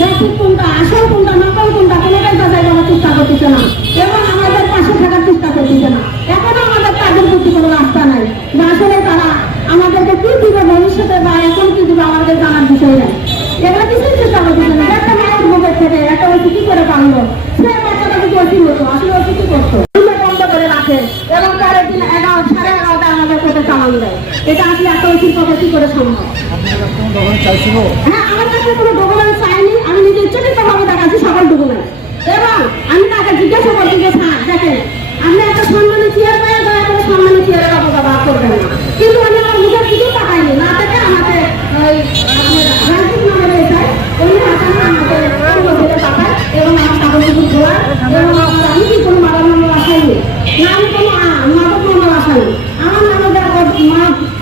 দেশের কোনটা আসল, কোনটা নকল, কোনটা কোনোটাই বাজায় আমার চেষ্টা করতেছে না। এবং আমাদের পাশে থাকার চেষ্টা করতেছে না। এখনও আমাদের তাদের প্রতি কোনো রাস্তা নাই। যে আসলে তারা আমাদেরকে কি দিবে ভবিষ্যতে বা এখন কি দিবে আমাদের জানার বিষয় নাই। এবার কিছুই চেষ্টা করতেছে না। একটা মায়ের বুকের থেকে একটা হচ্ছে কি করে পারল? সে রাখে এবং পরের দিন এগারো সাড়ে এগারোটা আমাদের সাথে চালান দেয়। এটা আসলে এত কথা কি করে সম্ভব? হ্যাঁ আমার কাছে কোনো ডকুমেন্ট চাইনি। আমি নিজে ইচ্ছাকৃতভাবে দেখাচ্ছি সকল ডকুমেন্ট। এবং আমি তাকে জিজ্ঞাসা করছি যে স্যার দেখেন আপনি একটা সম্মানের চেয়ার পাই দয়া করে সম্মানের চেয়ারের অপব্যবহার করবেন না। কিন্তু আমি আমার মুখের দিকে তাকাইনি না থেকে আমাকে ওই আপনার রাজীব নামের এসে উনি হাসান আমাকে অন্য দিকে তাকায় এবং আমার কাগজগুলো ধোয়ার এবং আমার- আমি কি কোনো মাদক মামলা আসাইনি না আমি কোনো মাদক মামলা আসাইনি আমার নামে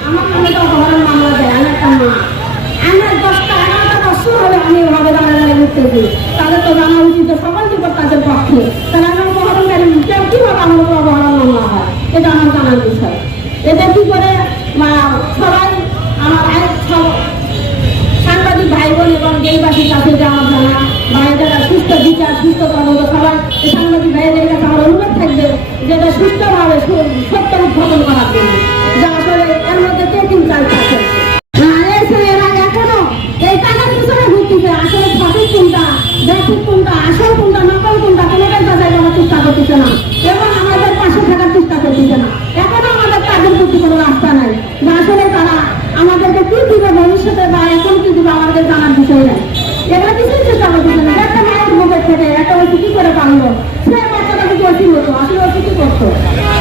আমার নামে তো অপহরণ মামলা দেয়, আমি একটা মা। আমার দশটা এগারোটা বছর আমি এভাবে দাঁড়িয়ে দাঁড়িয়ে উঠতেছি তাদের তো জানা উচিত সকল বিপদ তাদের পক্ষে। তাহলে আমার অপহরণকারী কেউ কীভাবে আমার উপর অপহরণ মামলা হয়? এটা আমার জানার বিষয়। এটা কি করে সবাই আমার আরেক সাংবাদিক ভাই বোন এবং দেশবাসীর কাছে যে জানা ভাইদের সুস্থ, বিচার, সুস্থ, তদন্ত সবার সাংবাদিক ভাইদের আমার অনুরোধ থাকবে যে এটা সুস্থভাবে সত্য উদ্ভাবন করার জন্য। যা আসলে এর মধ্যে চেকিং চাল থাকে এবং আমাদের পাশে থাকার চেষ্টা করতেছে না। এখনও আমাদের তাদের প্রতি কোনো রাস্তা নাই। আসলে তারা আমাদেরকে কি দিবে ভবিষ্যতে বা এখন কি দিবে আমাদের জানার বিষয় নাই। এরা কিছু Yeah.